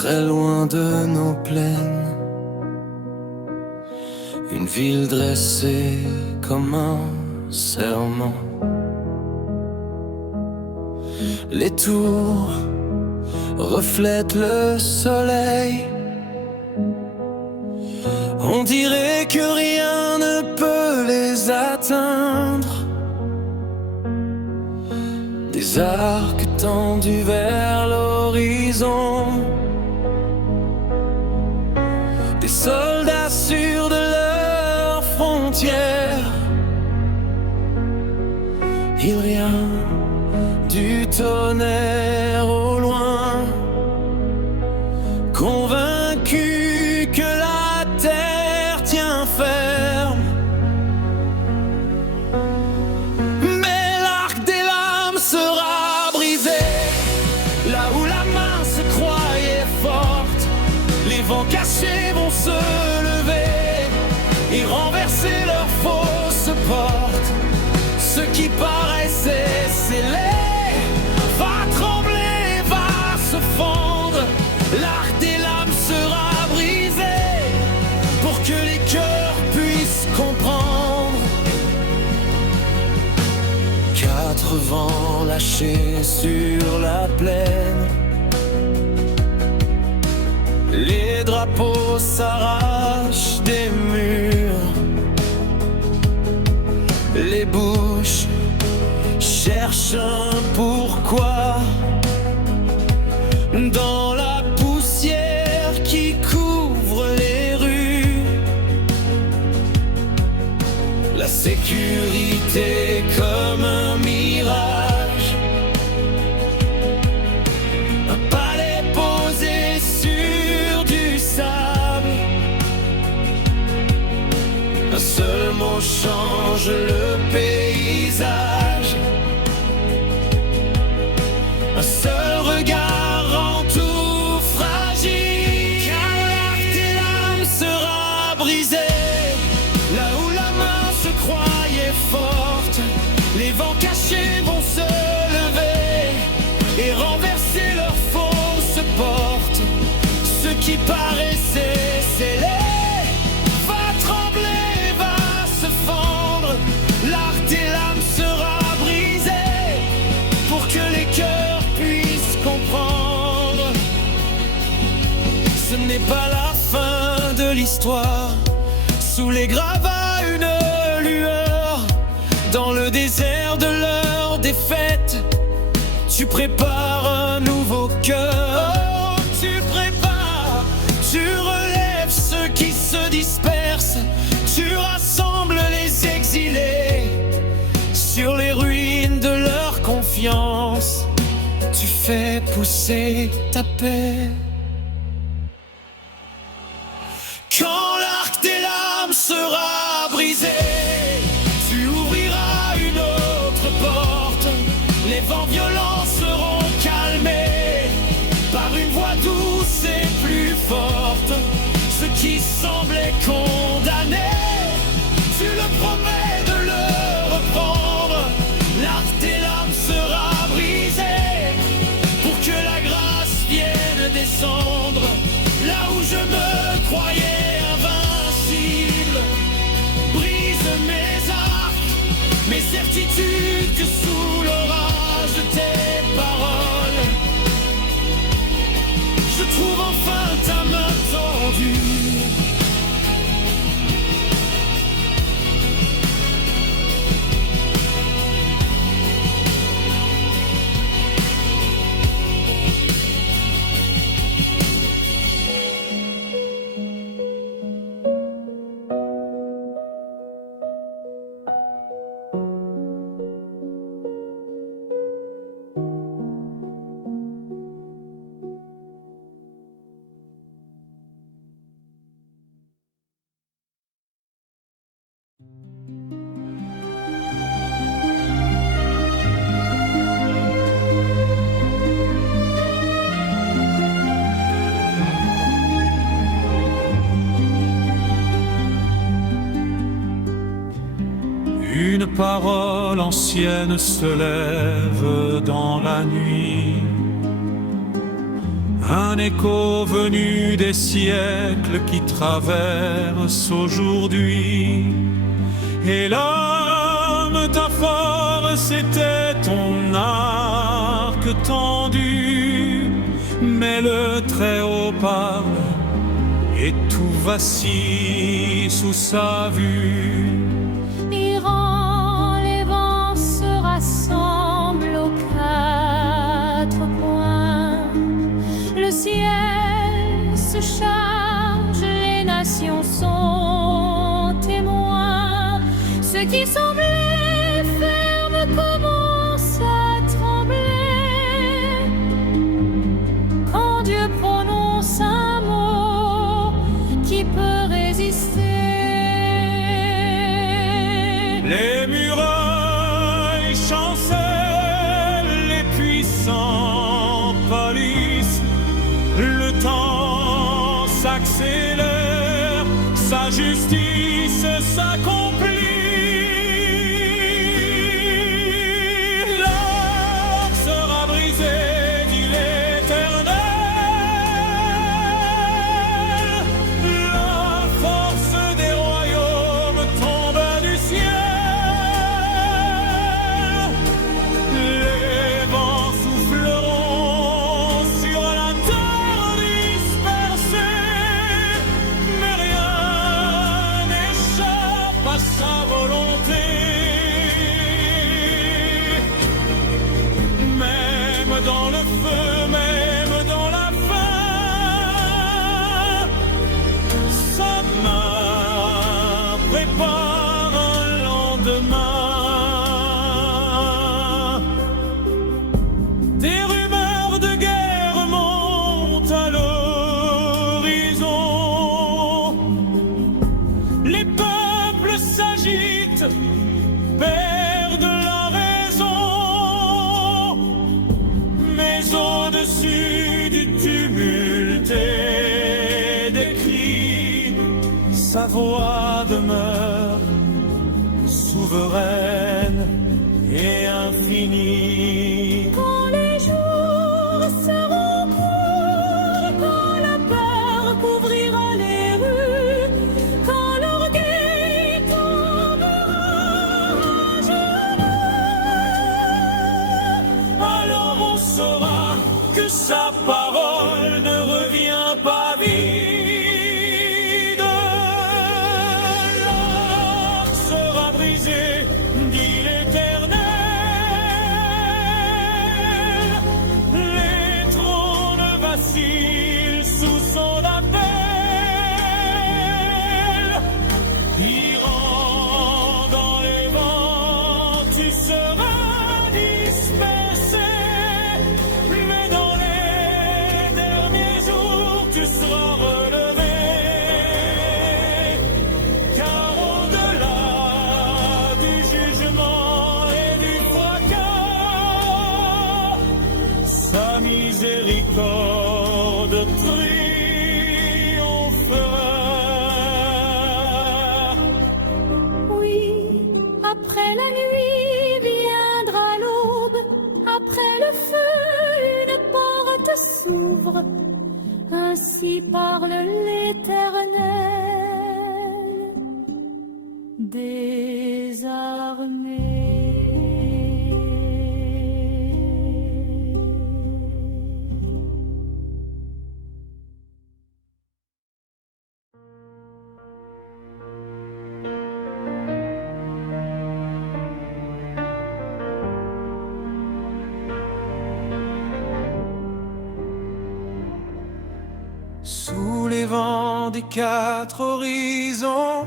très loin de nos plaines, une ville dressée comme un serment. Les tours reflètent le soleil, on dirait que rien ne peut les atteindre. Des arcs tendus vers l'horizon, des soldats sûrs de leurs frontières. Il vient du tonnerre au loin, convaincu que la terre tient ferme. Mais l'arc des lames sera brisé, là où la main se croyait forte. Les vents cachés vont se lever et renverser leurs fausses portes. Ce qui paraissait scellé va trembler, va se fondre. L'arc des lames sera brisé pour que les cœurs puissent comprendre. Quatre vents lâchés sur la plaine, les drapeaux s'arrachent des murs. Les bouches cherchent un pourquoi dans la poussière qui couvre les rues. La sécurité comme un mirage, un palais posé sur du sable. Un seul mot change le paysage, un seul regard rend tout fragile. Car l'arc des lames sera brisé, là où la main se croyait forte. Les vents cachés vont se lever et renverser leurs fausses portes. Ce qui paraissait scellé va trembler, va se fondre. L'arc des lames sera brisé pour que les cœurs puissent comprendre. Ce n'est pas la fin de l'histoire. Sous les gravats une lueur, dans le désert de leur défaite, tu prépares un nouveau cœur. Oh, tu prépares, tu relèves ceux qui se dispersent, tu rassembles les exilés sur les ruines de leur confiance. Tu fais pousser ta paix. Quand l'arc des lames sera brisé, tu ouvriras une autre porte. Les vents violents seront calmés par une voix douce et plus forte. Ce qui semblait condamné, tu le promets de le reprendre. L'arc des lames sera brisé pour que la grâce vienne descendre. Là où je me croyais invincible, brise mes arcs, mes certitudes que sous l'orage de tes paroles, je trouve enfin ta main tendue. Une parole ancienne se lève dans la nuit. un écho venu des siècles qui traversent aujourd'hui. Et la métaphore, c'était ton arc tendu, mais le Très-Haut parle et tout vacille sous sa vue. Iran, les vents se rassemblent aux quatre points. Le ciel se charge, les nations sont témoins. Ceux qui semblaient fermes commencent à trembler quand Dieu prononce un mot qui peut résister. Les murailles chancellent, les puissants pâlissent. Le temps s'accélère, sa justice s'accomplit. L'arc sera brisé, dit l'Éternel. La force des royaumes tombe du ciel. Les vents souffleront sur la terre dispersée, mais rien n'échappe à sa volonté. Même dans le feu, même dans la faim, sa main prépare un lendemain. Des rumeurs de guerre montent à l'horizon. Les peuples s'agitent, perdent la raison. Mais au-dessus du tumulte et des cris, sa voix demeure souveraine et infinie. Quand les jours seront courts, quand la peur couvrira les rues, quand l'orgueil tombera à genoux, Alors on saura que sa parole ne revient pas vide. L'arc sera brisé, dit l'Éternel. Les trônes vacillent sous son appel. Iran, dans les vents, tu seras dispersé. Mais dans les derniers jours, tu seras relevé. Car au-delà du jugement et du fracas, sa miséricorde triomphera. oui, après la nuit viendra l'aube, après le feu une porte s'ouvre, ainsi parle l'Éternel des armées. Sous les vents des quatre horizons,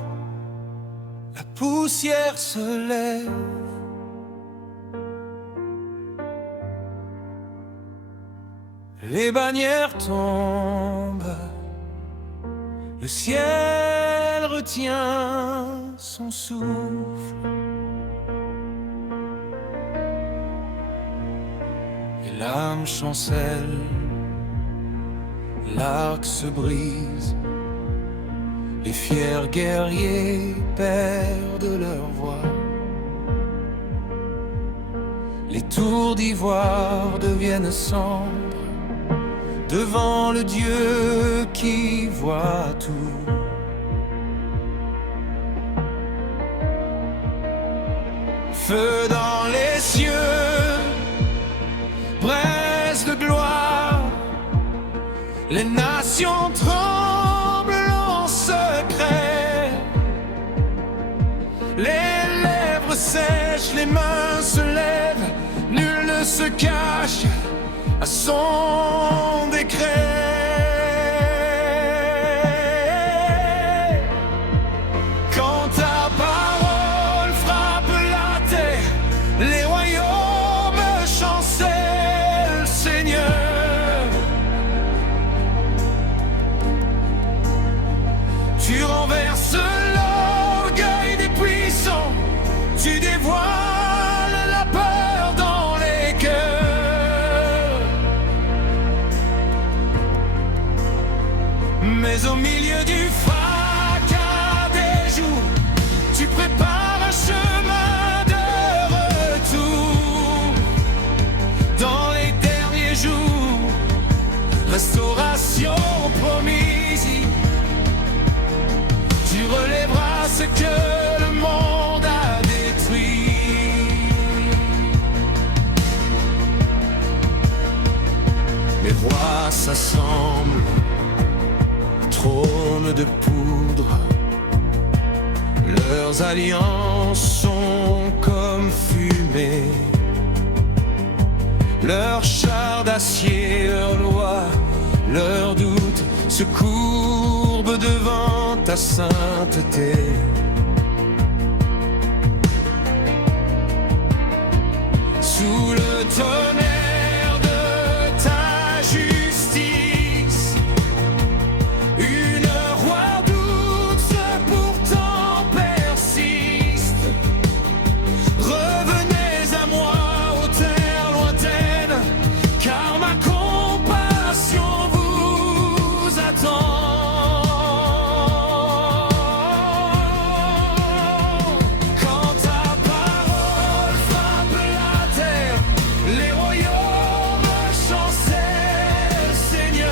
la poussière se lève. Les bannières tombent, le ciel retient son souffle. Et l'âme chancelle, l'arc se brise, les fiers guerriers perdent leur voix. Les tours d'ivoire deviennent cendres, devant le Dieu qui voit tout. Feu dans les cieux, braise de gloire, les nations tremblent en secret. Les lèvres sèches, les mains se lèvent, nul ne se cache à son décret. Quand ta parole frappe la terre, les royaumes chancellent, Seigneur. Tu renverses l'orgueil des puissants, tu dévoiles la peur dans les cœurs. Mais au milieu du fracas des jours, tu prépares un chemin de retour. Dans les derniers jours, restauration promise, tu relèveras ce que le monde a détruit. Les rois s'assemblent, trône de poudre, leurs alliances sont comme fumée. Leurs chars d'acier, leurs lois, leurs doutes se courbent devant ta sainteté. Sous le tonnerre de ta justice, une redoute pourtant persiste. Revenez à moi, ô terre lointaine, car ma compassion vous attend. Quand ta parole frappe la terre, les royaumes chancellent, Seigneur.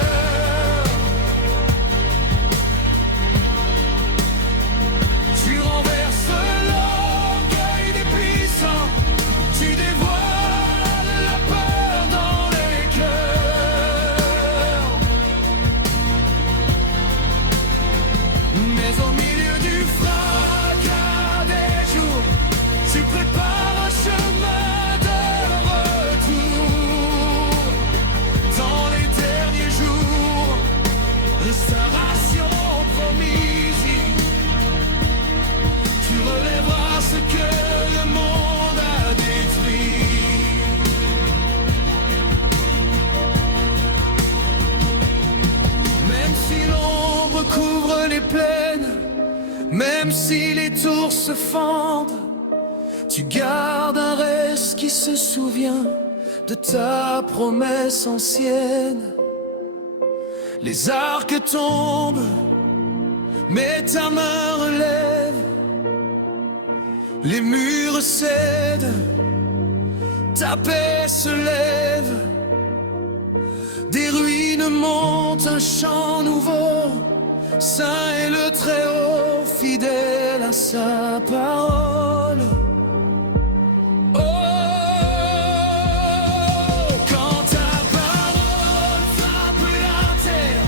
Tu renverses l'orgueil des puissants, tu dévoiles la peur dans les cœurs. Mais au milieu du fracas des jours, tu prépares un chemin de retour. Dans les derniers jours, restauration promise, tu relèveras ce que le monde a détruit. Même si l'ombre couvre les plaines, même si les tours se fendent, tu gardes un reste qui se souvient de ta promesse ancienne. Les arcs tombent, mais ta main relève. Les murs cèdent, ta paix se lève. Des ruines montent un chant nouveau. Saint est le Très-Haut, fidèle à sa parole. Oh, quand ta parole frappe la terre,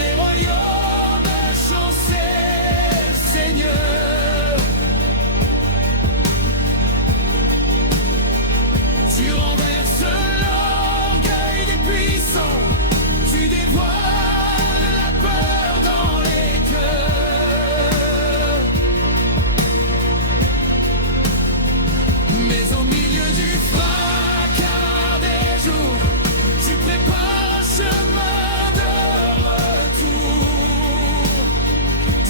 les royaumes chancellent, Seigneur. Tu renverses l'orgueil des puissants, tu dévoiles la peur dans les cœurs. Mais au milieu du fracas des jours, tu prépares un chemin de retour.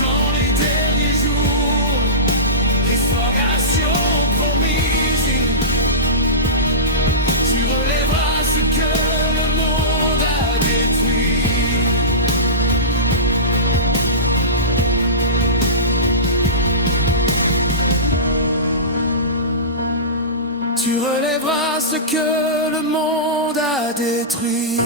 Dans les derniers jours, restauration promise, tu relèveras ce que le monde a détruit. Tu relèveras ce que le monde a détruit.